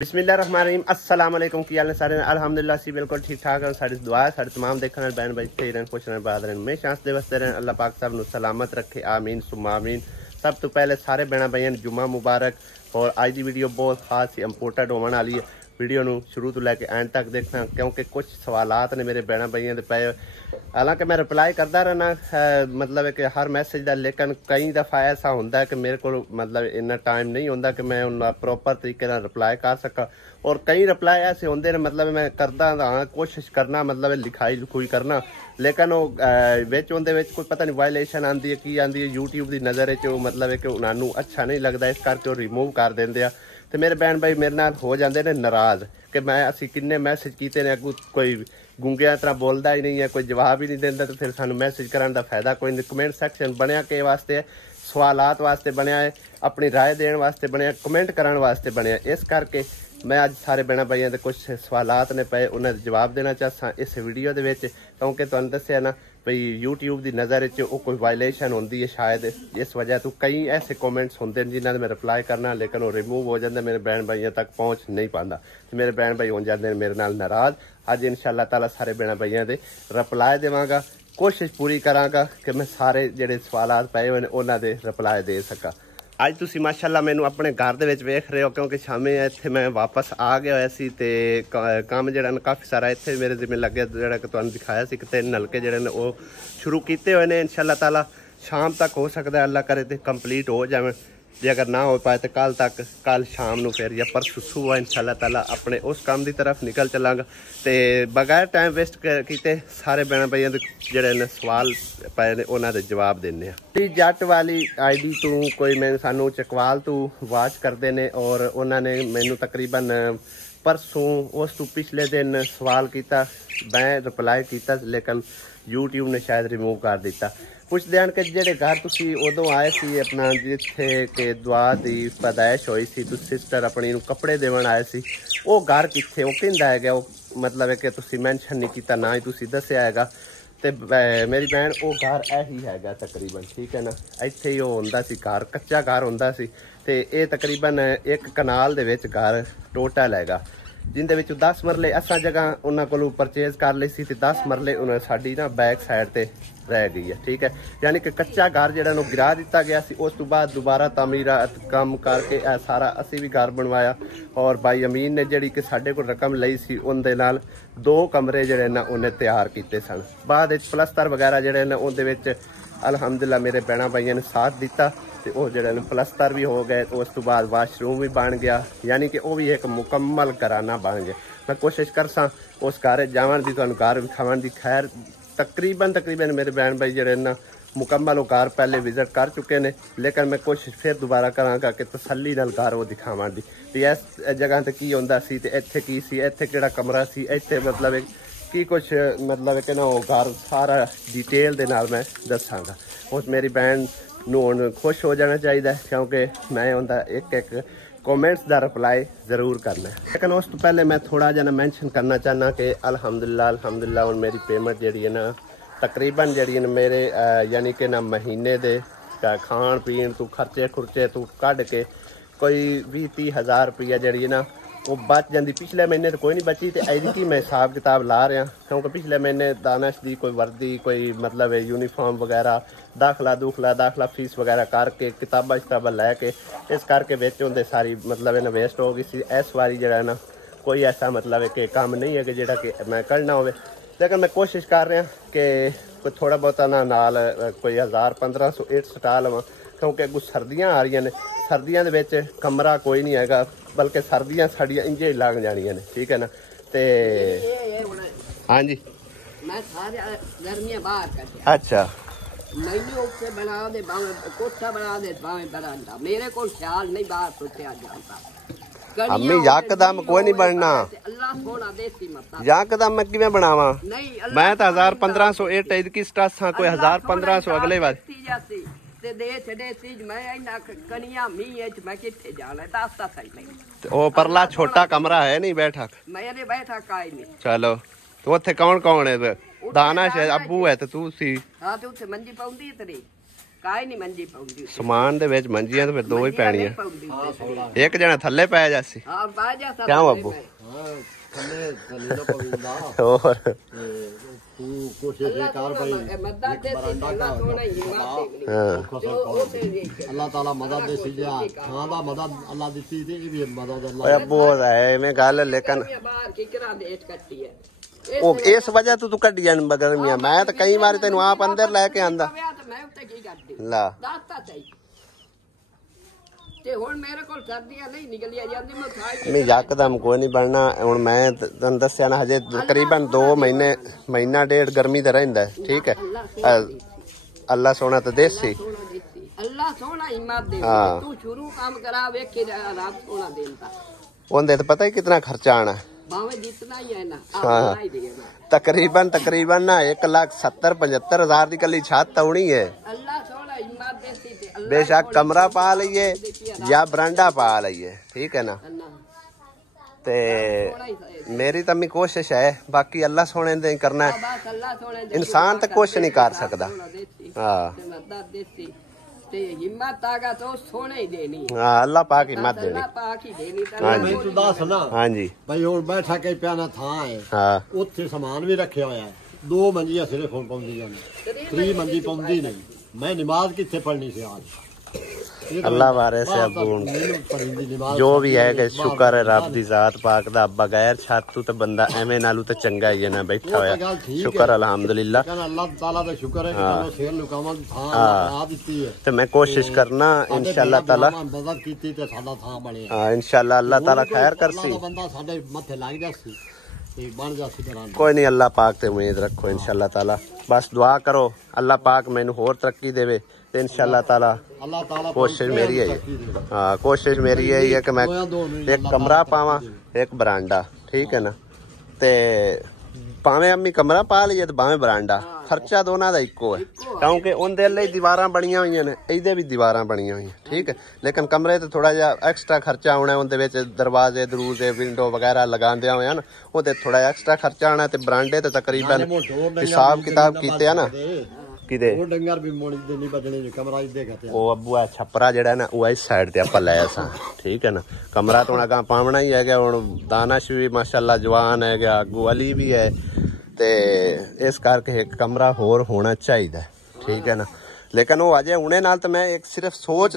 बिस्मिल्लाहिर्रहमानिर्रहीम अस्सलाम वालेकुम की हाल सारे अल्हम्दुलिल्लाह सी बिल्कुल ठीक ठाक है। सारी दुआ है सारे तमाम देखने वाले बहन भाई थे रहन खुश रहन बाद रहन में शांस दे वस्ते रहन अल्लाह पाक सब नु सलामत रखे आमीन सुम्मा आमीन। सब तो पहले सारे बहन भाइयों ने जुम्मा मुबारक। और आज की वीडियो बहुत खास ही इंपोर्टेंट होने वाली है। वीडियो ਨੂੰ शुरू तो लैके एंड तक देखना क्योंकि कुछ सवालात ने मेरे बहन भाइयों के पे। हालांकि मैं रिप्लाई करता रहना मतलब है कि हर मैसेज का, लेकिन कई दफ़ा ऐसा होता है कि मेरे को मतलब इन्ना टाइम नहीं होता कि मैं उन्हें प्रॉपर तरीके से रिप्लाई कर सका। और कई रिप्लाई ऐसे होंगे ने मतलब मैं करता हाँ कोशिश करना मतलब लिखाई लुखाई करना, लेकिन वो कोई पता नहीं वायलेशन आती है की आती है यूट्यूब की नज़र मतलब है कि उन्होंने अच्छा नहीं लगता, इस करके रिमूव कर देंगे आ। तो मेरे बहन भाई मेरे नाल हो जाते हैं नाराज़ कि मैं असी किन्ने मैसेज किए ने अगू कोई गूंगिया तरह बोलता ही नहीं है, कोई जवाब ही नहीं देता। तो फिर सानू मैसेज कराने का फायदा कोई नहीं। कमेंट सैक्शन बनया के वास्ते है, सवालात वास्ते बनया है, अपनी राय देने वास्ते बनया, कमेंट कराने वास्ते बनया। इस करके मैं अज सारे बहन भाइयों के कुछ सवालात ने पे उन्हें जवाब देना चाहता इस वीडियो के विच, क्योंकि तुहानू दस्सिया ना भाई यूट्यूब की नज़र कोई वायलेशन होती है शायद, इस वजह तो कई ऐसे कमेंट्स होंगे जिन्होंने मैं रिप्लाई करना लेकिन वो रिमूव हो जाते, मेरे बहन भाइयों तक पहुँच नहीं पाता। तो मेरे बहन भाई हो जाते हैं मेरे नाल नाराज़। अज इंशाअल्लाह ताला सारे बहन भाइयों के रिप्लाई देवांगा, कोशिश पूरी करांगा कि मैं सारे जिहड़े सवालात पे हुए उन्होंने रिप्लाई दे सका। अज तुसीं माशाअल्लाह मैनू अपने घर दे विच वेख रहे हो, क्योंकि शामी इत्थे मैं वापस आ गया होया सी ते काम जिहड़ा काफ़ी सारा इत्थे मेरे जिम्मे लगे जिहड़ा कि तुहानू दिखाया सी कि 3 नलके जिहड़े ने वो शुरू किए हुए ने। इंशाअल्लाह ताला शाम तक हो सकता है अल्लाह करे तो कंप्लीट हो जाए, जे अगर ना हो पाए तो कल तक, कल शाम को फिर या परसों सुबह इंशाअल्लाह ताला अपने उस काम की तरफ निकल चलांगा। तो बगैर टाइम वेस्ट किए सारे बहन भाइयों के जिहड़े ने सवाल पे ने उन्होंने जवाब देने। जट वाली ID तू कोई मैं सानू चकवाल तू वाच करते हैं और उन्होंने मैनू तकरीबन परसों उस तू पिछले दिन सवाल किया, मैं रिप्लाई किया लेकिन यूट्यूब ने शायद रिमूव कर दिता। पुछते हैं कि जेडे घर तुसी उदों आए सी अपना जिथे कि दुआ की पैदाइश हुई सी, सिस्टर अपनी कपड़े देवन आए सी, वो घर कितने वो किंदा है, वो मतलब है कि तुसी मैंशन नहीं किया ना ही तुसी दस्या हैगा। तो मेरी भैन वो घर यही हैगा तकरीबन, ठीक है ना, इत्थे ही वो होंदा सी घर, कच्चा घर होंदा सी। ते ये तकरीबन 1 कनाल दे विच घर टोटल हैगा, जिंदे विच 10 मरले असा जगह उन्होंने को परचेज कर ली सी, 10 मरले उन्हें साड़ी ना बैक साइड ते रह गई है, ठीक है। यानी कि कच्चा घर जिहड़ा नु गिरा दिता गया सी, उस तो बाद दोबारा तामीरात काम करके सारा असी भी घर बनवाया। और भाई अमीन ने जिहड़ी कि साडे कोल रकम लई सी उनदे नाल 2 कमरे जिहड़े ना उन्हें तैयार किए सन। बाद विच प्लस्तर वगैरह जिहड़े ने उहदे विच अलहमदुलिल्लाह मेरे भैणां भाइयों ने साथ दिता ते वो जिहड़े ने प्लस्तर भी हो गए। तो उस तो बाद वाशरूम भी बन गया, यानी कि वो भी एक मुकम्मल घराना बन गया। मैं कोशिश करसा उस घर जावन दी, तुहानू घर विखावन दी। खैर तकरीबन मेरे बहन भाई जिहड़े ना मुकम्मल घर पहले विजिट कर चुके हैं, लेकिन मैं कोशिश फिर दोबारा करांगा कि तसल्ली नाल घर वो दिखावन दी भी इस जगह ते की होंदा सी ते इत्थे की सी, इत्थे किहड़ा कमरा सी, इत्थे मतलब की कुछ मतलब कि ना वो घर सारा डिटेल दे नाल मैं दसांगा। उस मेरी बहन नूं हुण खुश हो जाना चाहिए, क्योंकि मैं उनका एक कमेंट्स का रिप्लाई जरूर करना है। लेकिन उस तो पहले मैं थोड़ा जहा मैंशन करना चाहना कि अल्हम्दुलिल्लाह हुण मेरी पेमेंट जी है ना तकरीबन जी मेरे यानी कि ना महीने दे खाण पीण तू खर्चे खुर्चे तू कढ़ के कोई 20-30 हज़ार रुपया जी ना वो बच जाती। पिछले महीने तो कोई नहीं बची, तो ऐसी मैं हिसाब किताब ला रहा, क्योंकि पिछले महीने दानिश की कोई वर्दी कोई मतलब यूनीफॉर्म वगैरह दाखला फीस वगैरह करके किताबा लैके इस करके बेच होंगे सारी मतलब इन्हें वेस्ट हो गई सी। इस बारी जो ना कोई ऐसा मतलब है कि काम नहीं है कि जोड़ा कि मैं करना हो, लेकिन मैं कोशिश कर रहा कि कोई थोड़ा बहुत ना नाल कोई 1000-1500 ईट सटा लवां, क्योंकि अगू सर्दियाँ आ रही ने, सर्दियों के कमरा कोई नहीं है, बल्कि सर्दियाँ साड़ियाँ इंजे ही लग जानियां ने, ठीक है ना। तो हाँ जी मैं सारे गर्मियां बाहर कर अच्छा मैंने उससे बना दे कोठा बना दे बरामदा, मेरे को ख्याल नहीं बाहर सोचा जाता। अम्मी यकदम कोई नहीं बनना, अल्लाह सोना देसी मत यकदम मैं किवें बनावा, मैं तो 1000-1500 ईट इदकी स्टास हां, कोई 1000-1500 अगले बार ते दे छड़े चीज मैं इना कनिया मीह च मैं किथे जाना दसता सही नहीं। ओ परला छोटा कमरा है नहीं बैठक, मेरे बैठक काई नहीं। चलो तो उथे कौन कौन है? दानिश है, अबू है, तो तू सी। हां तो उथे मंजी पाउंदी तेरी ਕਾਇ ਨਹੀਂ ਮੰਜੀ ਪਾਉਂਦੀ ਸਮਾਨ ਦੇ ਵਿੱਚ ਮੰਜੀਆਂ ਤਾਂ ਫਿਰ ਦੋ ਹੀ ਪੈਣੀਆਂ ਪਾਉਂਦੀ ਇੱਕ ਜਣਾ ਥੱਲੇ ਪੈ ਜਾਸੀ ਹਾਂ ਪਾ ਜਾ ਸਭ ਕਿਉਂ ਅੱਬੂ ਹਾਂ ਥੱਲੇ ਥੱਲੇ ਦਾ ਪਵਿੰਦਾ ਹੋਰ ਤੂੰ ਕੋਸ਼ਿਸ਼ ਕਰ ਭਾਈ ਮਦਦ ਦੇ ਸੀ ਅੱਲਾ ਸੋਹਣਾ ਹੀ ਮਾਤੇ ਹਾਂ ਅੱਲਾਹ ਤਾਲਾ ਮਦਦ ਦੇ ਸੀ ਜਾਂ ਖਾਂ ਦਾ ਮਦਦ ਅੱਲਾਹ ਦਿੱਤੀ ਤੇ ਇਹ ਵੀ ਮਦਦ ਓਏ ਅੱਲਾਹ ਅੱਬੂ ਐਵੇਂ ਗੱਲ ਲੇਕਿਨ ਬਾਹਰ ਕੀ ਕਰਾਂ ਦੇ ਕੱਟੀ ਹੈ ਉਹ ਇਸ ਵਜ੍ਹਾ ਤੋਂ ਤੂੰ ਕੱਢੀ ਜਾਣ ਗਰਮੀਆਂ ਮੈਂ ਤਾਂ ਕਈ ਵਾਰ ਤੈਨੂੰ ਆਪ ਅੰਦਰ ਲੈ ਕੇ ਆਂਦਾ ਮੈਂ ਉੱਤੇ ਕੀ ਕਰਦੀ ਲਾ ਦਾਤਾ ਚਾਹੀ ਤੇ ਹੁਣ ਮੇਰੇ ਕੋਲ ਸਰਦੀਆਂ ਨਹੀਂ ਨਿਕਲੀਆਂ ਜਾਂਦੀ ਮੈਂ ਖਾਈ ਨਹੀਂ ਯਕਦਮ ਕੋਈ ਨਹੀਂ ਬਣਨਾ ਹੁਣ ਮੈਂ ਤੈਨੂੰ ਦੱਸਿਆ ਨਾ ਹਜੇ ਤਕਰੀਬਨ 2 ਮਹੀਨੇ ਮਹੀਨਾ ਡੇਢ ਗਰਮੀ ਤੇ ਰਹਿੰਦਾ ਠੀਕ ਹੈ ਅੱਲਾ ਸੋਹਣਾ ਤਾਂ ਦੇਸੀ ਅੱਲਾ ਸੋਹਣਾ ਹਿੰਮਤ ਦੇ ਤੂੰ ਸ਼ੁਰੂ ਕੰਮ ਕਰਾ ਵੇਖੇ ਰੱਬ ਸੋਹਣਾ ਦੇਂਦਾ ਉਹਦੇ ਤੇ ਪਤਾ ਹੀ ਕਿੰਨਾ ਖਰਚਾ ਆਣਾ ਭਾਵੇਂ ਜਿੰਨਾ ਹੀ ਹੈ ਨਾ ਆਪਣਾ ਹੀ ਦੇਣਾ ਤਕਰੀਬਨ ਨਾ 1,70,75,000 ਦੀ ਕੱਲੀ ਛੱਤ ਆਉਣੀ ਹੈ ਅੱਲਾ ਸੋਹਣਾ ਹਿੰਮਤ ਦੇ ਸੀ ਤੇ बेशक कमरा पा लीए या बरांडा पा लीए ठीक है ना ते मेरी तो अपनी कोशिश है बाकी अल्लाह सोने दे करना है इंसान तो कुछ नहीं कर सकता हाँ अल्लाह पाक हिम्मत देनी तू दस ना हाँ जी भाई हुण बैठा के पिया ना थां है हाँ उत्थे समान भी रखे होया है 2 मंजियां सिर्फ हुण पाउंदियां ने 3 मंजी पाउंदी नहीं मैं नमाज किथे पढ़नी सी आज अल्लाह बारे से अब जो भी है कि शुक्र है रब दी जात पाक दा बगैर छत तो बंदा एवें नालू तो चंगा ही है ना बैठा होया शुक्र अल्हम्दुलिल्लाह अल्लाह ताला दा शुक्र है कि चलो शेर लुकावन थां आ दित्ती है ते मैं कोशिश करना इंशाअल्लाह ताला मदद कीती ते साडा थां बने हां इंशाअल्लाह अल्लाह ताला खैर करसी बंदा साडे मथे लग जासी ते बन जासी तरह कोई नहीं अल्लाह पाक ते उम्मीद रखो इंशाअल्लाह ताला बस दुआ करो अल्लाह पाक मैनू होर तरक्की देवे ते इंशाअल्लाह ताला कोशिश मेरी है हाँ कोशिश मेरी यही है कि मैं एक कमरा पावा एक बरांडा ठीक है ना ते भावें अम्मी कमरा पा लीए ते भावें बरांडा खर्चा दोनों का इको है क्योंकि उनके लिए दीवारां बनिया हुई ने इहदे भी दीवारां बनिया हुई ठीक है लेकिन कमरे तो थोड़ा जिहा एक्सट्रा खर्चा आना उनदे विच दरवाजे दरूजे विंडो वगैरह लगांदे होए ना उहदे थोड़ा एक्सट्रा खर्चा आना ते बरांडे ते तकरीबन हिसाब किताब कीते ना किदे ਉਹ ਡੰਗਰ ਵੀ ਮੋੜੀ ਦੇ ਨਹੀਂ ਬਦਲਣੇ ਨੇ ਕਮਰਾ ਇੱਦੇ ਘਤੇ ਉਹ ਅੱਬੂ ਆ ਛੱਪਰਾ ਜਿਹੜਾ ਨਾ ਉਹ ਇਸ ਸਾਈਡ ਤੇ ਆਪਾਂ ਲੈ ਆਸਾਂ ਠੀਕ ਹੈ ਨਾ ਕਮਰਾ ਤੋਂ ਅਗਾ ਪਾਵਣਾ ਹੀ ਹੈਗਾ ਹੁਣ ਦਾਨਸ਼ ਵੀ ਮਾਸ਼ਾਅੱਲਾ ਜਵਾਨ ਹੈਗਾ ਅੱਗੂ ਅਲੀ ਵੀ ਹੈ ਤੇ ਇਸ ਕਰਕੇ ਇੱਕ ਕਮਰਾ ਹੋਰ ਹੋਣਾ ਚਾਹੀਦਾ ਠੀਕ ਹੈ ਨਾ लेकिन वो अजय उन्हें नाल तो मैं एक सिर्फ सोच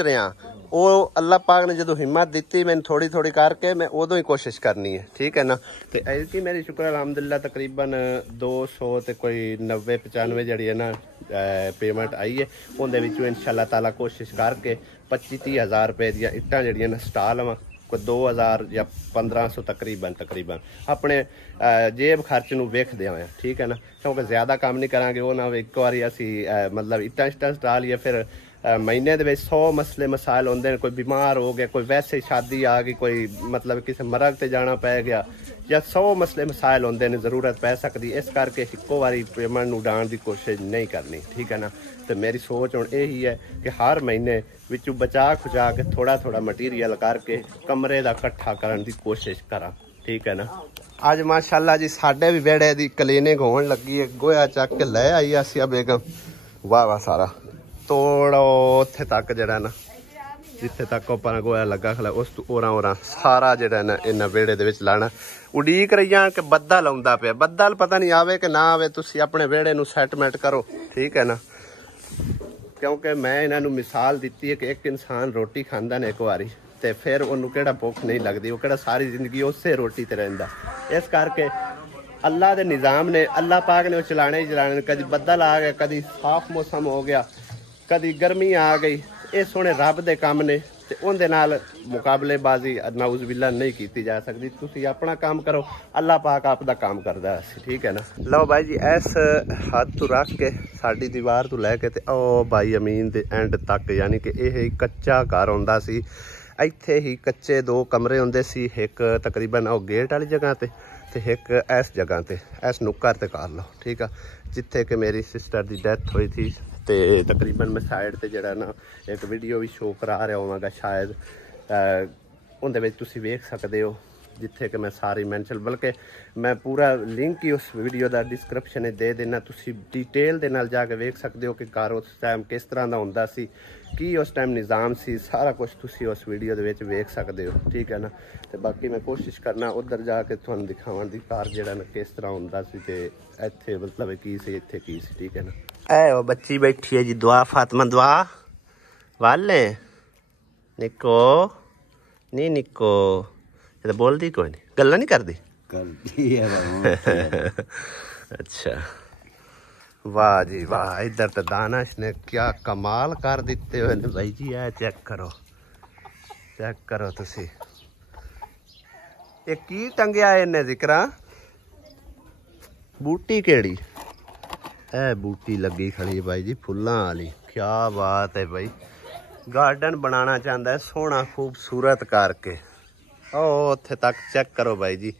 रहा वो अल्लाह पाक ने जो हिम्मत दी मैंने थोड़ी थोड़ी करके मैं उदों ही कोशिश करनी है ठीक है ना तो ऐसी मेरी शुक्र अलहमदुलिल्लाह तकरीबन 200 ते कोई 90-95 जड़ी है ना पेमेंट आई है उनके विचों इंशाअल्लाह ताला कोशिश करके 25-30 हज़ार रुपए दी इट्टां जड़ियां ना स्टा लवां कोई 2000 या 1500 तकरीबन अपने जेब खर्च नूं वेखदे होए ठीक है ना क्योंकि ज्यादा काम नहीं करांगे वो ना एक बारी असी मतलब इट्टां स्टा लिया फिर महीने दे 100 मसले मसाइल होंदे ने कोई बीमार हो गया कोई वैसे शादी आ गई कोई मतलब किसी मरग ते जाना पै गया या 100 मसले मसाइल होंदे ने जरूरत पै सकदी इस करके इक्को बारी पेमेंट नूं डाण दी कोशिश नहीं करनी ठीक है ना तो मेरी सोच हुण यही है कि हर महीने विचों बचा खुचा के थोड़ा थोड़ा मटीरियल करके कमरे दा इकट्ठा करन दी कोशिश करा ठीक है ना अज माशाअल्लाह जी साडे भी वेड़े दी क्लीनिक होण लगी है गोया चक के ले आई आसिया बेगम वाह वाह सारा तोड़ उत्थे तक जड़ा ना जिथे तक उपर गोया लगा खला उस ओरा सारा जड़ा ना इन्हां वेड़े दे विच लाना उड़ीक रही कि बद्दल आउंदा पिया बद्दल पता नहीं आवे कि ना आवे तुसी अपने वेड़े नूं सैटमेंट करो ठीक है ना क्योंकि मैं इन्हां नूं मिसाल दित्ती है कि एक इंसान रोटी खांदा ने एक बारी ते फिर उन्होंने केड़ा भुख नहीं लगती वो केड़ा सारी जिंदगी उससे रोटी ते रहिंदा इस करके अल्लाह दे निज़ाम ने अल्लाह पाक ने वो चलाने ही चलाने कदी बद्दल आ गया कदी साफ मौसम हो गया कदी गर्मी आ गई ये सोने रब दे काम ने ते उनदे नाल मुकाबलेबाजी नाउज़ बिल्ला नहीं की जा सकती तुसी अपना काम करो अल्लाह पाक आपदा काम करदा है ठीक है ना लो भाई जी इस हद तो रख के साडी दीवार तो लैके ते ओ भाई अमीन दे एंड तक यानी कि यह कच्चा घर हुंदा सी ਇੱਥੇ ही कच्चे 2 कमरे होंदे सी एक तकरीबन ਉਹ गेट वाली जगह ते एक इस जगह ते इस नुक्कर ते कर लो ठीक है जिथे कि मेरी सिस्टर की डेथ हुई थी ते तकरीबन मैं साइड ते जड़ा ना एक वीडियो भी शो करा रहा होवांगा शायद उनदे विच तुसीं वेख सकदे हो जिथे कि मैं सारी मैंशन, बल्कि मैं पूरा लिंक ही उस वीडियो का डिस्क्रिप्शन दे देना, तुसी डिटेल दे नाल जाके वेख सकते हो कि घर उस टाइम किस तरह का हुंदा सी, की उस टाइम निज़ाम सी, सारा कुछ तुसी उस वीडियो दे विच वेख सकते हो। ठीक है ना। तो बाकी मैं कोशिश करना उधर जाके तुहानूं दिखावन दी घर जिहड़ा ना किस तरह हुंदा सी ते इत्थे मतलब की सी, इत्थे की सी। ठीक है ना। ऐ वो बच्ची बैठी है जी, दुआ फातिमा दुआ वाले निको नहीं, निको ये तो बोलती कोई नहीं, गल्ला नहीं करती है अच्छा वाह जी वाह, इधर तो दानिश ने क्या कमाल कर दिते हुए ने भाई जी। है चेक करो तुसी, ये की टंगिया इन्हें जिक्रा, बूटी केड़ी है, बूटी लगी खड़ी भाई जी फुल्लां वाली, क्या बात है भाई। गार्डन बनाना चाहता है सोहना खूबसूरत करके, ओ उत्थे तक चेक करो भाई जी।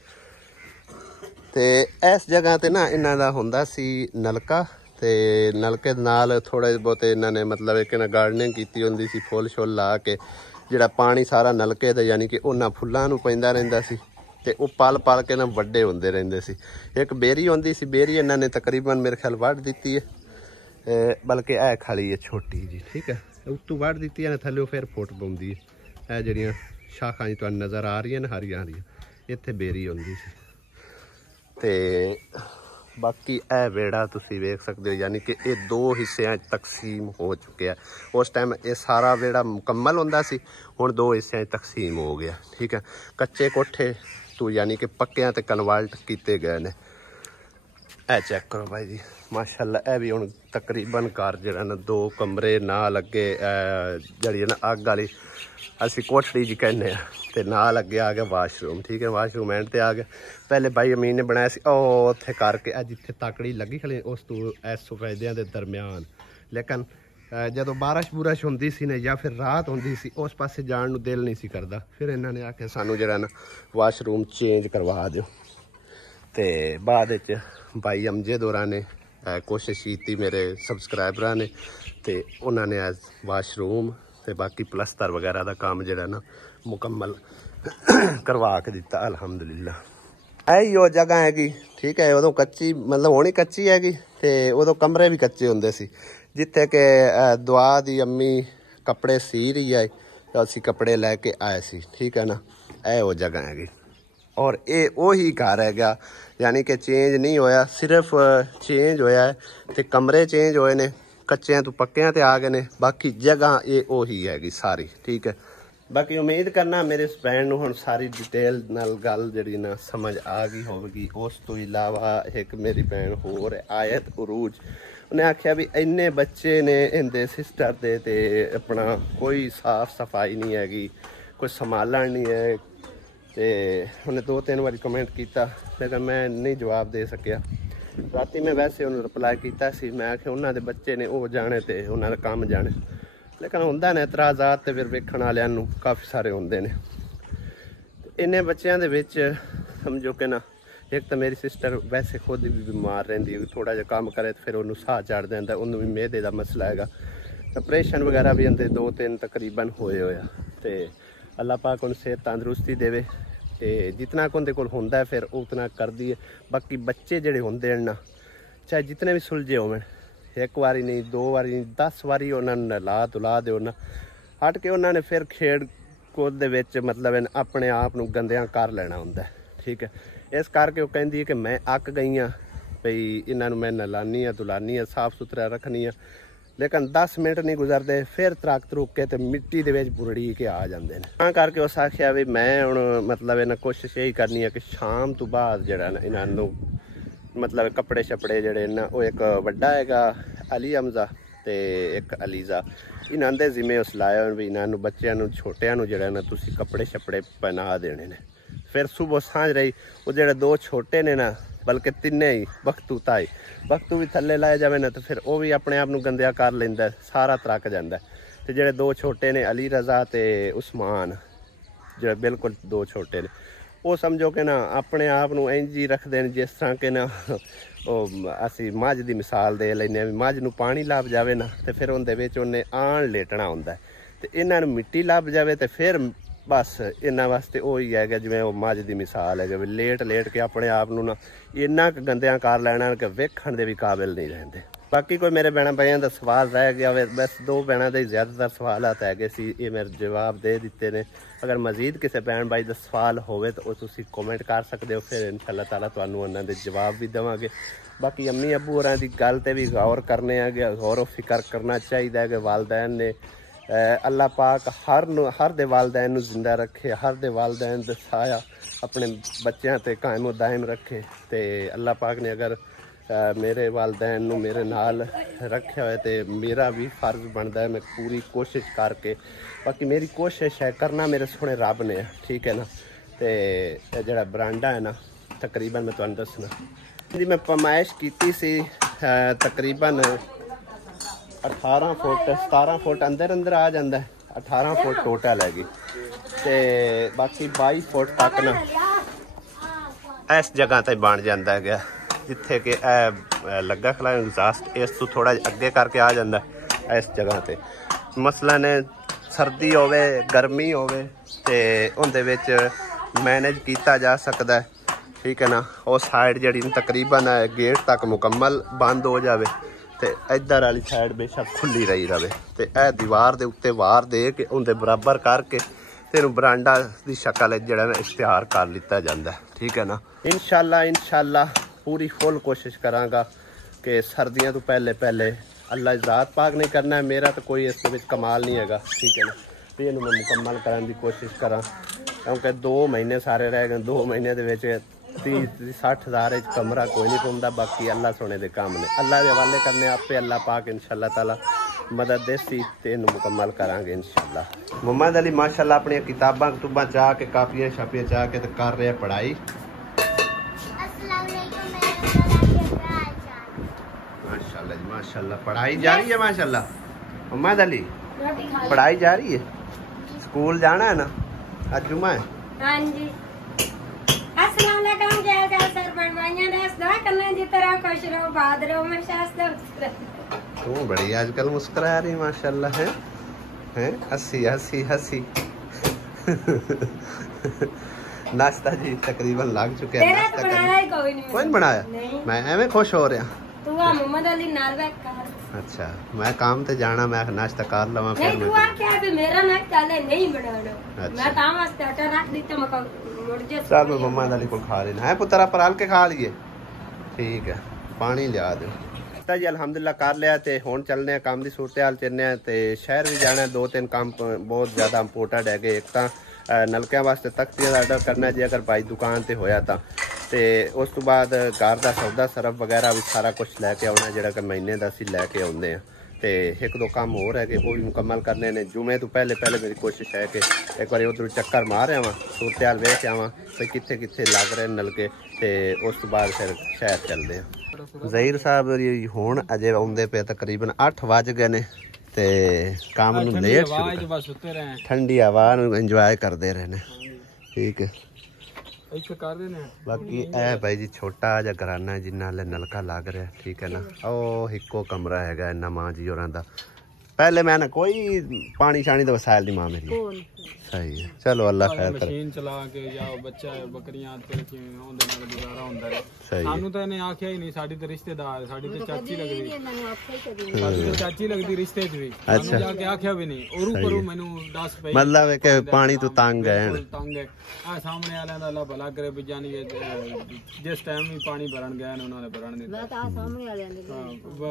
ते इस जगह ते ना इन्हां दा हुंदा सी नलका, ते नलके नाल थोड़े बहुते इन्हां ने मतलब एक गार्डनिंग कीती हुंदी सी, फुੱਲ शुੱਲ ला के जिहड़ा पानी सारा नलके ते यानी कि उन्हां फुल्लां नूं पैंदा रहिंदा सी ते वो पल पल के ना वड्डे हुंदे रहिंदे सी। एक बेरी हुंदी सी, बेरी इन्हां ने तकरीबन मेरे ख्याल वढ़ दित्ती है, बल्कि ऐ खड़ी है छोटी जी। ठीक है, उत्तों वढ़ दित्ती है, थल्ले फिर फुट पौंदी है। ऐ जिहड़ियां शाखां जी तुहानूं नज़र आ रही हैं हरियां हरियां, इत्थे बेरी हुंदी सी। ते बाकी ए वेड़ा तुसी वेख सकते हो, यानी कि ये 2 हिस्सों तकसीम हो चुके हैं। उस टाइम ये सारा वेड़ा मुकम्मल होंदा सी, हुण 2 हिस्सों तकसीम हो गया। ठीक है, कच्चे कोठे तो यानी कि पक्कियां ते कन्वर्ट किए गए ने। ए चेक करो भाई जी माशाअल्लाह, ए भी हुण तकरीबन घर जिहड़ा ना 2 कमरे ना लगे, जिहड़ी ना अग वाली असीं कोठड़ी जी कहने आ, ते नाल अगे आ गया वाशरूम। ठीक है, वाशरूम एंड ते आ गया। पहले भाई अमीन ने बनाया सी ओ उत्थे करके जिथे ताकड़ी लगी खड़ी उस तो इस सफेदियां दे दरम्यान, लेकिन जदों बारिश बुरिश हुंदी सी ना या फिर रात हुंदी सी उस पासे जाण नूं दिल नहीं सी करदा, फिर इन्हां ने आखे सानू जिहड़ा ना वाशरूम चेंज करवा दिओ। ते बाद विच भाई अमजद होरां ने कोशिश की, मेरे सबसक्राइबरां ने, ते उन्होंने वाशरूम ते बाकी प्लस्तर वगैरह का काम जिहड़ा ना मुकम्मल करवा के दिता अल्हम्दुलिल्लाह। यही वो जगह हैगी। ठीक है, उदों कच्ची मतलब होनी कच्ची हैगी, ते उदों कमरे भी कच्चे हुंदे सी, जिथे कि दुआ दी अम्मी कपड़े सी रही है, असी कपड़े लैके आए सी। ठीक है ना, यह वो जगह हैगी। और ये वही घर है गया, यानी कि चेंज नहीं होया, सिर्फ चेंज होया है ते कमरे चेंज होए ने, कच्चियां तो पक्कियां ते आ गए ने, बाकी जगह ये वही हैगी सारी। ठीक है, बाकी उम्मीद करना मेरे इस भैन नूं हुण सारी डिटेल नाल गल जिहड़ी ना समझ आ गई होगी। उस तो इलावा एक मेरी भैन होर आयत उरूज, उन्हें आख्या भी इन्ने बच्चे ने इहदे सिस्टर दे ते अपना कोई साफ सफाई नहीं हैगी, कोई संभालन नहीं है, ते उन्हें 2-3 बार कमेंट किया, लेकिन मैं नहीं जवाब दे सकिया। राती मैं वैसे उन्हें रिप्लाई किया सी, मैं आख्या उन्होंने बच्चे ने वो जाने ते उन्होंने काम जाने, लेकिन होंदा ने इतराज़ात ते फिर वेखण वालियां नूं काफ़ी सारे होंदे ने। इन्ने बच्चों दे विच समझो कि ना, एक तो मेरी सिस्टर वैसे खुद भी बीमार रहिंदी, थोड़ा जिहा काम करे तो फिर उन्होंने साह चढ़ जाता, उन्होंने भी मेदे का मसला हैगा, ऑपरेशन वगैरह भी उनके 2-3 तकरीबन होए होया, ते अल्लाह पाक उन्हें सेहत तंदरुस्ती देवे, ते जितना उनके कोल होंदा है फिर उतना कर दिए। बाकी बच्चे जिहड़े होंदे हैं ना, चाहे जितने भी सुलझे होवन, एक बारी नहीं 2 बारी नहीं 10 बारी उन्होंने नहला धुला दो ना, हट के उन्होंने फिर खेड कूद दे विच मतलब अपने आप नूं गंदियां कर लेना हुंदा है। ठीक है, इस करके वो कहंदी है कि मैं अक गई हाँ भई इन्हां नूं मैं नहलानी हाँ धुलानी हाँ साफ सुथरा रखनी हाँ, लेकिन 10 मिनट नहीं गुजरते फिर त्रक त्रुक के ते मिट्टी दे विच बुरड़ी के आ जाते हैं। तां करके उस आख्या भी मैं हुण मतलब इन्हां कोशिश यही करनी है कि शाम तो बाद जिहड़ा ना इन्हां नूं मतलब कपड़े शपड़े जिहड़े ना, वो एक वड्डा हैगा अली हमजा ते एक अलीजा, इन्हां दे जिम्मे उस लाया भी इन्हां नूं बच्चिआं नूं छोटिआं नूं जिहड़ा ना तुसीं कपड़े शपड़े पहना देने ने। फिर सुबह सांझ रही वो जिहड़े 2 छोटे ने ना, बल्कि 3 ही बख्तू ताई बख्तू भी थल्ले लाए जाए ना तो फिर वो भी अपने आप नूं गंदिया कर लैंदा, सारा त्रक जांदा। ते जिहड़े 2 छोटे ने अली रज़ा ते उस्मान, जिहड़े बिल्कुल 2 छोटे ने, वो समझो कि ना अपने आप नूं इंज ही रखदे ने जिस तरह के ना असी मझ की मिसाल दे लैने, मझ नूं पानी लभ जाए ना तो फिर उहदे विच उन्हें आण लेटना हुंदा, ते इन्हां नूं मिट्टी लभ जाए तो फिर ਬਸ ਇਹਨਾਂ ਵਾਸਤੇ ਉਹੀ ਹੈਗਾ ਜਿਵੇਂ ਉਹ ਮੱਝ ਦੀ ਮਿਸਾਲ ਹੈ ਕਿ ਲੇਟ ਕੇ ਆਪਣੇ ਆਪ ਨੂੰ ਨਾ ਇੰਨਾ ਕੁ ਗੰਦਿਆਂ ਕਰ ਲੈਣਾ ਕਿ ਵੇਖਣ ਦੇ ਵੀ ਕਾਬਿਲ ਨਹੀਂ ਰਹਿੰਦੇ। ਬਾਕੀ ਕੋਈ ਮੇਰੇ ਭੈਣਾਂ ਭਾਈਆਂ ਦਾ ਸਵਾਲ ਰਹਿ ਗਿਆ ਹੋਵੇ, ਬਸ 2 ਭੈਣਾਂ ਦੇ ਜ਼ਿਆਦਾਤਰ ਸਵਾਲਾਤ ਹੈਗੇ ਸੀ, ਇਹ ਮੇਰੇ ਜਵਾਬ ਦੇ ਦਿੱਤੇ ਨੇ। ਅਗਰ ਮਜ਼ੀਦ ਕਿਸੇ ਭੈਣ ਭਾਈ ਦਾ ਸਵਾਲ ਹੋਵੇ ਤਾਂ ਉਹ ਤੁਸੀਂ ਕਮੈਂਟ ਕਰ ਸਕਦੇ ਹੋ, ਫਿਰ ਇਨਸ਼ਾਅੱਲਾ ਤਾਲਾ ਤੁਹਾਨੂੰ ਉਹਨਾਂ ਦੇ ਜਵਾਬ ਵੀ ਦੇਵਾਂਗੇ। ਬਾਕੀ ਅੰਮੀ ਅੱਬੂ ਹੋਰਾਂ ਦੀ ਗੱਲ ਤੇ ਵੀ ਗੌਰ ਕਰਨੇ ਆ, ਗੌਰ ਫਿਕਰ ਕਰਨਾ ਚਾਹੀਦਾ ਹੈ ਕਿ ਵਾਲदैन ਨੇ अल्लाह पाक हर दे वालदैन नूं जिंदा रखे, हर दे वालदैन दा साया अपने बच्चों ते कायम दायम रखे। ते अल्लाह पाक ने अगर मेरे वालदैन नूं मेरे नाल रखा है तो मेरा भी फर्ज बनता है, मैं पूरी कोशिश करके, बाकी मेरी कोशिश है करना मेरे सोने रब ने, ठीक है ना। तो जड़ा बरांडा है ना तकरीबन मैं तुहानूं दसना जी, मैं पमाइश की सी तकरीबन 18 फुट 17 फुट अंदर आ जाता है, 18 फुट टोटल हैगी। तो बाकी 22 फुट तक ना इस जगह तक बन जाता है जिथे कि लगा खला एग्जास्ट इस तो थोड़ा अगे करके आ जाता है इस जगह ते। मसलन सर्दी होवे गर्मी होवे ते उहदे विच मैनेज किया जा सकता है, ठीक है ना। वो साइड जी तकरीबन गेट तक मुकम्मल बंद हो जाए तो इधर वाली साइड बेशक खुली रही रहे। तो यह दीवार के उत्ते वार दे के उनके बराबर करके तेन बरांडा की शक्ल जरा इश्तिहार कर लिता जाता है, ठीक है ना। इंशाअल्लाह पूरी फुल कोशिश करांगा कि सर्दियों तो पहले अल्लाह ज़ात पाक नहीं करना है, मेरा तो कोई इस कमाल नहीं है, ठीक है ना। भी इन्हूं मैं मुकम्मल करने की कोशिश करा, क्योंकि 2 महीने सारे रह गए, 2 महीने के 30-60 हज़ार कमरा कोई नहीं पाता। बाकी अल्लाह सोने के काम ने अल्लाह के हवाले करने, आपे अल्लाह पाक इंशाअल्लाह ताला मदद देसी ते मुकम्मल करांगे इंशाअल्लाह। मोहम्मद अली माशाअल्लाह अपनी किताबां कुतुबां चाह के कापियां शापियां चाह के कर रहे पढ़ाई। माशाअल्लाह जी माशाअल्लाह पढ़ाई जारी है माशाअल्लाह। मोहम्मद अली पढ़ाई जारी है, स्कूल जाना है ना, आज जुमा है। हाँ जी। अस्सलाम वालेकुम, जय जय सर बनवाइयां ने दुआ करने की तरह खुश रहो, बाद रहो, मैं शास्त्र तू बड़ी आजकल मुस्कुरा रही माशाअल्लाह है हंसी नाश्ता जी तकरीबन लग चुके हैं। नाश्ता कोई नहीं बनाया, मैं एवं खुश हो रहा। तू मोहम्मद अली नाल बैठ कर। अच्छा मैं काम ते जाना, मैं नाश्ता कर लवां फिर मैं। तू आख्या भी मेरा नाश्ता नहीं बनाना, अच्छा। मैं काम वास्ते आटा रख दिता, मैं मुड़ जा चल मैं मम्मा दाली को खा लेना है पुत्रा, पराल के खा लिए, ठीक है। पानी लिया दो जी, अलहमदुलिल्लाह कर लिया। तो हुण चलने काम की सूरत हाल चलने, तो शहर भी जाना, 2-3 काम बहुत ज़्यादा इंपोर्टेंट है। एक तो नलकिਆਂ वास्ते तख्तियां का आर्डर करना जे अगर भाई दुकान ते होया तो उस तो बाद घर का सौदा सरफ वगैरह भी सारा कुछ लैके आना जोड़ा कि महीने का असीं लैके आउंदे आ। तो 1-2 काम होर है कि वो भी मुकम्मल करने ने। जुमे तो पहले मेरी कोशिश है कि एक बार उधर चक्कर मार आवां, सूरत हाल वेख आवां कि कित्थे कित्थे लग रहे नलके, तो उस तो बाद फिर शहर चलते हैं। ज़हीर साहब हुण अजे आउंदे पे तकरीबन 8 वज गए ने, ते काम नूं लेट ठंडी हवा इंजॉय करते रहे, ठीक है। बाकी ए भाई जी छोटा जा घराना जिन्ना ले नलका लग रहा, ठीक है ना। ओ हिको कमरा है इन्ना मां जी होरां दा, पहले मैं ना कोई पानी शानी तो वसायल दी मां मेरी, सही है। चलो अल्लाह खैर करे। मशीन चला के या बच्चा बकरियां ते रखी ओंदे नाल गुजारा हुंदा है। सानू तो इन्हें आख्या ही नहीं, साडी ते रिश्तेदार, साडी ते चाची लगदी, साडी ते चाची लगदी रिश्ते च भी। अच्छा जाके आख्या भी नहीं, ओरू करू मेनू 10 पे मतलब है कि पानी तो तंग है, तंग है। आ सामने वाले दा अल्लाह भला करे भी जानी जिस टाइम भी पानी भरन गए ने उन्होंने भरन दिता। मैं ता सामने वाले ने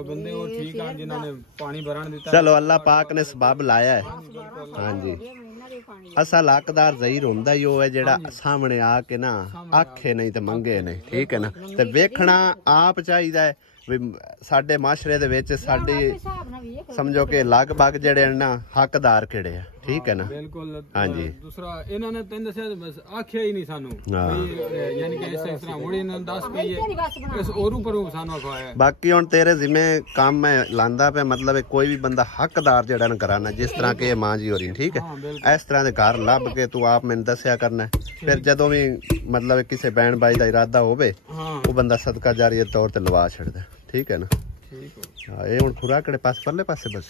बंदे वो ठीक है जिन्होंने पानी भरन दिता। चलो अल्लाह पाक ने सबब लाया है। हां जी असल हकदार ज़हीर हुंदा ही है जेड़ा सामने आके ना आखे नहीं तो मंगे नहीं, ठीक है ना। तो वेखना आप चाहिदा है भी साडे माशरे दे विच साडी समझो कि लगभग जेड़े ना हकदार केड़े है, ठीक है ना। बिल्कुल। हाँ जी दूसरा इन्होंने तेन दस्या बस आख्या ही नहीं सानू, यानी कि इस तरह मुड़ी इन्होंने 10 पे इस ओरू परू सानू आखवाया। बाकी हुण तेरे जिम्मे काम मैं लांदा पे, मतलब कोई भी बंदा हकदार जेड़ा ना कराना, जिस तरह के मां जी हो रही, ठीक है। इस तरह दे घर लभ के तू आप मैनूं दस्या करना, फिर जदों भी मतलब किसी भैन भाई का इरादा होवे वो बंदा सदका जारी तौर ते लवा छड़दा, ठीक है ना। ठीक है। ਇਹ ਹੁਣ ਖੁਰਾ ਕਿਹੜੇ ਪਾਸੇ ਪਰਲੇ ਪਾਸੇ ਬਸ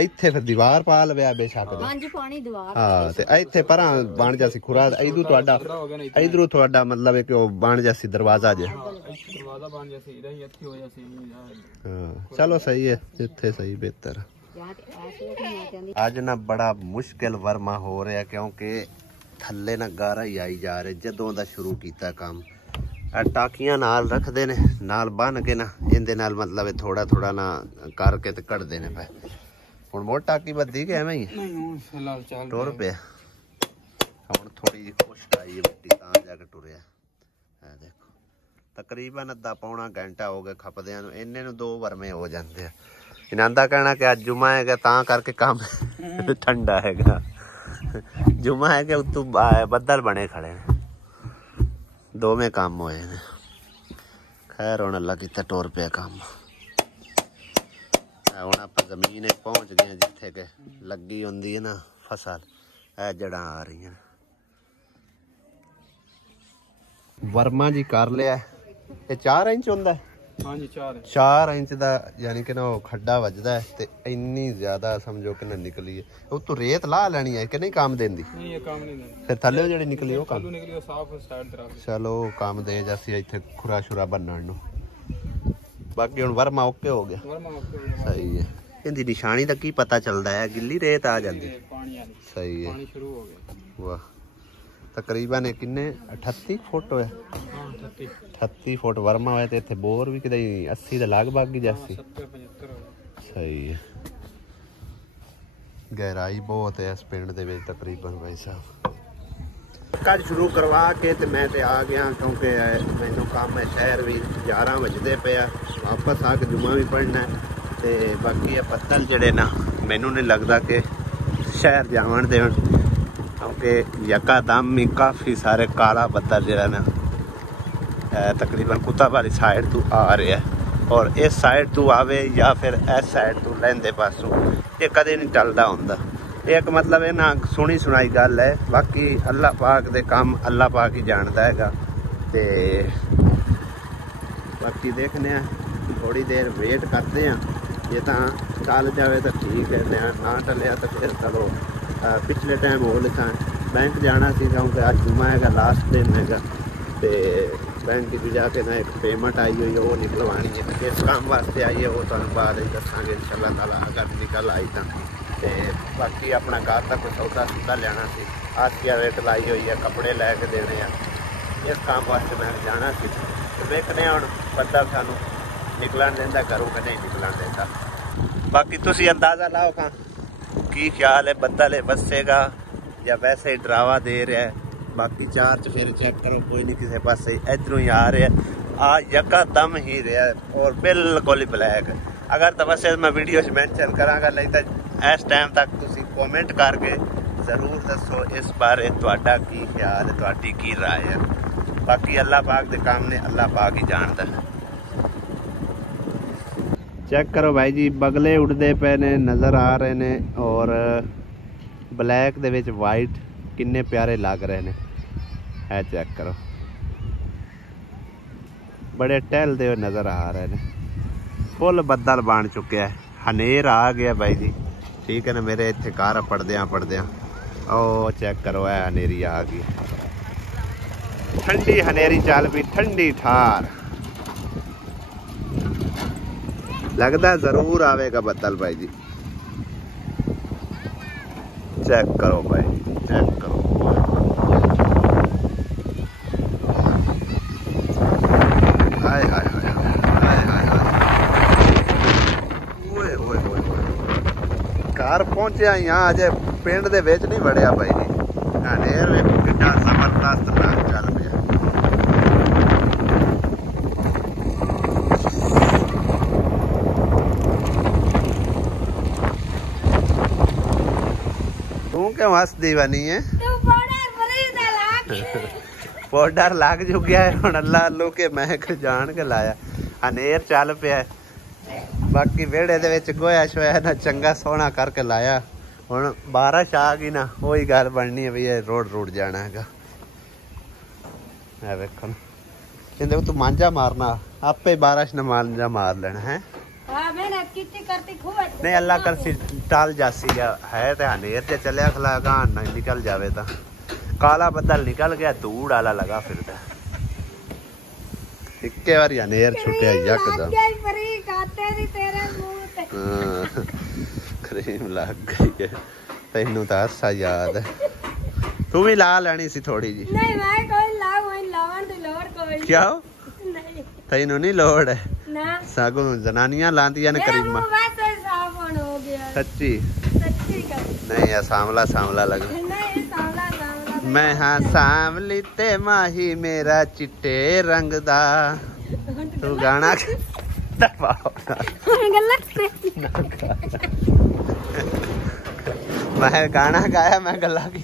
ਇੱਥੇ ਫਿਰ ਦੀਵਾਰ ਪਾ ਲਵਿਆ ਬੇਸ਼ੱਕ ਹਾਂਜੀ ਪਾਣੀ ਦੀਵਾਰ ਹਾਂ ਤੇ ਇੱਥੇ ਪਰਾਂ ਬਣ ਜਾ ਸੀ ਖੁਰਾ ਇਧਰੋਂ ਤੁਹਾਡਾ ਮਤਲਬ ਹੈ ਕਿ ਉਹ ਬਣ ਜਾ ਸੀ ਦਰਵਾਜ਼ਾ ਜੇ ਦਰਵਾਜ਼ਾ ਬਣ ਜਾ ਸੀ ਇਹਦਾ ਹੀ ਇੱਥੇ ਹੋ ਜਾ ਸੀ ਹਾਂ ਚਲੋ ਸਹੀ ਹੈ ਇੱਥੇ ਸਹੀ ਬਿਹਤਰ ਅੱਜ ਨਾ ਬੜਾ ਮੁਸ਼ਕਿਲ ਵਰਮਾ ਹੋ ਰਿਹਾ ਕਿਉਂਕਿ ਥੱਲੇ ਨਾ ਗਾਰਾ ਹੀ ਆਈ ਜਾ ਰਿਹਾ ਜਦੋਂ ਦਾ ਸ਼ੁਰੂ ਕੀਤਾ ਕੰਮ ਟਾਕੀਆਂ ਨਾਲ ਰੱਖਦੇ ਨੇ ਨਾਲ ਬੰਨ ਕੇ ਨਾ ਇਹਦੇ ਨਾਲ ਮਤਲਬ ਥੋੜਾ ਥੋੜਾ ਨਾ ਕਰਕੇ ਤੇ ਕੱਢਦੇ ਨੇ ਪਏ ਹੁਣ ਮੋਟ ਟਾਕੀ ਬੱਦੀ ਕਿ ਐਵੇਂ ਹੀ ਨਹੀਂ ਹੁਣ ਫਿਲਹਾਲ ਚੱਲ ਟੁਰ ਪਿਆ ਹੁਣ ਥੋੜੀ ਜਿਹੀ ਖੁਸ਼ਕ ਆਈ ਹੈ ਮਿੱਟੀ ਤਾਂ ਜਾ ਕੇ ਟੁਰਿਆ ਇਹ ਦੇਖੋ ਤਕਰੀਬਨ ਅੱਧਾ ਪੌਣਾ ਘੰਟਾ ਹੋ ਗਿਆ ਖਪਦਿਆਂ ਨੂੰ ਇੰਨੇ ਨੂੰ 2 ਵਰਮੇ ਹੋ ਜਾਂਦੇ ਆ ਇਹਨਾਂ ਦਾ ਕਹਿਣਾ ਕਿ ਅੱਜ ਜੁਮਾ ਹੈਗਾ ਤਾਂ ਕਰਕੇ ਕੰਮ ਠੰਡਾ ਹੈਗਾ ਜੁਮਾ ਹੈ ਕਿ ਉੱਤੋਂ ਬੱਦਲ ਬਣੇ ਖੜੇ ਨੇ ਦੋਵੇਂ ਕੰਮ ਹੋਏ ਨੇ ਖੈਰ ਹੁਣ ਅੱਲਾ ਕੀਤਾ ਟੁਰ ਪਿਆ ਕੰਮ ਹੁਣ ਆਪਾਂ ਜ਼ਮੀਨ ਪਹੁੰਚ ਗਏ ਜਿੱਥੇ ਕਿ ਲੱਗੀ ਹੁੰਦੀ ਹੈ ਨਾ ਫਸਲ ਇਹ ਜੜਾਂ ਆ ਰਹੀਆਂ ਵਰਮਾ ਜੀ ਕਰ ਲਿਆ ਇਹ 4 ਇੰਚ ਹੁੰਦਾ ਹਾਂਜੀ 4 ਇੰਚ ਦਾ ਯਾਨੀ ਕਿ ਨਾ ਉਹ ਖੱਡਾ ਵੱਜਦਾ ਤੇ ਇੰਨੀ ਜ਼ਿਆਦਾ ਸਮਝੋ ਕਿ ਨਾ ਨਿਕਲੀ ਹੈ ਉਹ ਤੋਂ ਰੇਤ ਲਾ ਲੈਣੀ ਹੈ ਕਿ ਨਹੀਂ ਕੰਮ ਦਿੰਦੀ ਨਹੀਂ ਇਹ ਕੰਮ ਨਹੀਂ ਦਿੰਦੀ ਫਿਰ ਥੱਲੇ ਜਿਹੜੀ ਨਿਕਲੀ ਉਹ ਕੰਮ ਨਿਕਲੀ ਉਹ ਸਾਫ਼ ਸਾਈਡ ਤੇ ਰੱਖ ਚਲੋ ਕੰਮ ਦੇ ਜਾਸੀ ਇੱਥੇ ਖੁਰਾ ਸ਼ੁਰਾ ਬੰਨਣ ਨੂੰ ਬਾਕੀ ਹੁਣ ਵਰਮਾ ਓਕੇ ਹੋ ਗਿਆ ਸਹੀ ਹੈ ਇਹਦੀ ਨਿਸ਼ਾਨੀ ਦਾ ਕੀ ਪਤਾ ਚੱਲਦਾ ਹੈ ਗਿੱਲੀ ਰੇਤ ਆ ਜਾਂਦੀ ਪਾਣੀ ਵਾਲੀ ਸਹੀ ਹੈ ਪਾਣੀ ਸ਼ੁਰੂ ਹੋ ਗਿਆ ਵਾਹ ਤਕਰੀਬਨ ਇਹ ਕਿੰਨੇ 38 ਫੁੱਟ ਹੋਇਆ ਹਾਂ 38 ਫੁੱਟ ਵਰਮਾ ਹੋਇਆ ਤੇ ਇੱਥੇ ਬੋਰ ਵੀ ਕਿਤੇ 80 ਦੇ ਲਗਭਗ ਹੀ ਜਾਸੀ 70 75 ਸਹੀ ਹੈ ਗਹਿਰਾਈ ਬਹੁਤ ਹੈ ਇਸ ਪਿੰਡ ਦੇ ਵਿੱਚ ਤਕਰੀਬਨ ਭਾਈ ਸਾਹਿਬ ਕੱਲ ਸ਼ੁਰੂ ਕਰਵਾ ਕੇ ਤੇ ਮੈਂ ਤੇ ਆ ਗਿਆ ਕਿਉਂਕਿ ਮੈਨੂੰ ਕੰਮ ਹੈ ਸ਼ਹਿਰ ਵੀ 11 ਵਜੇ ਪਿਆ ਵਾਪਸ ਆ ਕੇ ਜੁਮਾ ਵੀ ਪੜ੍ਹਨਾ ਤੇ ਬਾਕੀ ਇਹ ਬੱਦਲ ਜਿਹੜੇ ਨਾ ਮੈਨੂੰ ਨਹੀਂ ਲੱਗਦਾ ਕਿ ਸ਼ਹਿਰ ਜਾਵਣ ਦੇਣ ਕਿਉਂਕਿ ਯਕਦਮ ਹੀ ਕਾਫੀ ਸਾਰੇ ਕਾਲਾ ਬੱਦਲ ਜਿਹੜਾ ਨਾ ਤਕਰੀਬਨ ਕੁੱਤਾਵਾਲੀ ਸਾਈਡ ਤੋਂ ਆ ਰਿਹਾ ਔਰ ਇਸ ਸਾਈਡ ਤੋਂ ਆਵੇ ਜਾਂ ਫਿਰ ਇਸ ਸਾਈਡ ਤੋਂ ਲੈਂਦੇ ਪਾਸੋਂ ਇਹ ਕਦੇ ਨਹੀਂ ਟਲਦਾ ਹੁੰਦਾ ਇਹ ਇੱਕ ਮਤਲਬ ਇਹ ਨਾ ਸੁਣੀ ਸੁਣਾਈ ਗੱਲ ਹੈ ਬਾਕੀ ਅੱਲਾਹ ਪਾਕ ਦੇ ਕੰਮ ਅੱਲਾਹ ਪਾਕ ਹੀ ਜਾਣਦਾ ਹੈਗਾ ਤੇ ਬਾਕੀ ਦੇਖਦੇ ਆ ਥੋੜੀ ਦੇਰ ਵੇਟ ਕਰਦੇ ਆ ਜੇ ਤਾਂ ਚੱਲ ਜਾਵੇ ਤਾਂ ਠੀਕ ਹੈ ਨਾ ਟਲਿਆ ਤਾਂ ਫਿਰ ਚਲੋ ਪਿਛਲੇ ਟਾਈਮ ਹੋ ਲਿਖਾਂ ਬੈਂਕ ਜਾਣਾ ਸੀ ਕਿਉਂਕਿ ਅੱਜ ਜੁਮਾ ਹੈਗਾ ਲਾਸਟ ਦਿਨ ਹੈਗਾ ਤੇ बैंक की जाके ना एक पेमेंट आई हुई है वो निकलवानी है किस काम वास्ते आई है वो तो बाद ही दसांगे इंशाल्लाह ताला अगर निकल आई तो बाकी अपना घर का कोई सौदा सूदा लेना सी आसिया रेट लाई हुई है कपड़े लैके देने इस काम वास्ते मैं जाना सी तो देखने हम बंदा सानू निकलन देंदा घरों कि नहीं निकलन देंदा बाकी तुसी अंदाज़ा लाओ खां की ख्याल है बदल है बसेगा या वैसे ही डरावा दे रहा है बाकी चार च फिर चेक करो कोई नहीं किसी पास इधरों ही आ रहा है आ यकदम ही रहा और बिल्कुल ही ब्लैक अगर तो वैसे मैं वीडियो मैंशन करांगा नहीं तो इस टाइम तक तुसी कमेंट करके जरूर दसो इस बारे तुहाडा की ख्याल है तुहाडी की राय है बाकी अल्लाह पाक दे काम ने अल्लाह पाक ही जानता है चेक करो भाई जी बगले उड़ते पे ने नज़र आ रहे ने और ब्लैक दे विच वाइट किन्ने प्यारे लग रहे हैं है चेक करो बड़े टहलते हुए नज़र आ रहे हैं फुल बदल बन चुके हैं हनेर आ गया भाई जी ठीक है ना मेरे इतने कार पढ़द्या ओ चेक करो है हनेरी आ गई ठंडी हनेरी चल पी ठंडी ठार लगता जरूर आवेगा बदल भाई जी चेक करो भाई चेक करो हाय हाय हाय हाय हाय ओए ओए ओए कार पहुंचे यहाँ अजे पिंड दे विच नहीं वड़िया भाई जी हनेर वेखो कितना जबरदस्त नाल चल पिया तू क्यों हसदी बनी है पाउडर लग चुका है हुण अल्लाह अल्लू के महक जान के लाया हनेर चल पिया बाकी वेड़े दे विच गोया शोया ना चंगा सोहना करके लाया हुण बारिश आ गई ना वही गल बननी है भी रोड रूड जाना हैगा वेखो कहते तू मांझा मारना आपे बारिश ने मांझा मार लेना है। हाँ मेहनत की करती खूब अच्छी। नहीं अल्लाह कर टाल जासी है तो हनेर से चलिया खला निकल जावे तो काला बदल निकल गया धूड़ आला लगा फिर इक्के बार हनेर छुटिया यकदम क्रीम लग गई है तेनू तो हासा याद है तू भी ला लेनी सी थोड़ी जी। नहीं मैं कोई लावन दी लोड़ कोई क्या नहीं तेनू नहीं लोड़ है ना सागो जनानियां लांदियां ने करीमा वैसे साफ हो गया सच्ची का नहीं है सांवला सांवला लग नहीं सांवला मैं हाँ सांवली ते माही मेरा चिट्टे रंग दा तू गाना मैं गाना गाया मैं गला की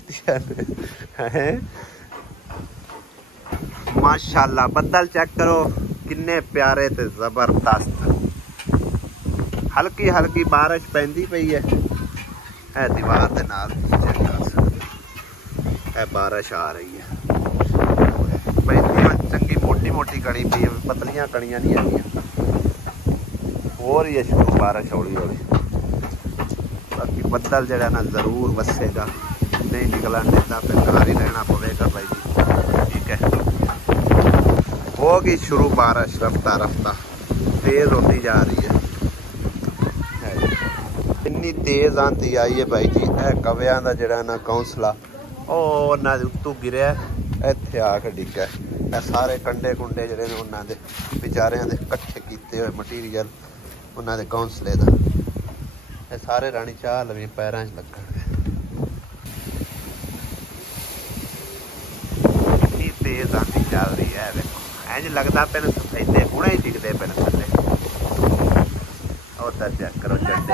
माशाल्लाह बदल चेक करो किन्ने प्यारे ते जबरदस्त हल्की हल्की बारिश पैंदी पई है दीवार दे नाल बारिश आ रही है चंगी मोटी मोटी कणी पी है पतलियां कणियां नहीं आईयां और ही शुरू बारिश हौली हौली बाकी बदल जरा ना जरूर वसेगा नहीं निकलन देता फिर घर ही रहना पवेगा भाई जी ठीक है होगी शुरू बारिश रफ्ता रफ्ता तेज होती जा रही है इन्नी तेज आंधी आई है भाई जी कवियां दा जरा ना कौंसला ना उत्तों गिरिया इत्थे आके डिग्गा सारे कंडे कुंडे जड़े ने उन्होंने बेचारियां दे कट्ठे कीते हुए मटीरियल उन्होंने कौंसले दा सारे रानी चाह लवी पैरां च लगन तेज आंधी चल रही है देखो इंज लगता पे सफेदे हुणे ही डिगदे पे थल्ले उधर चेक करो चढ़ते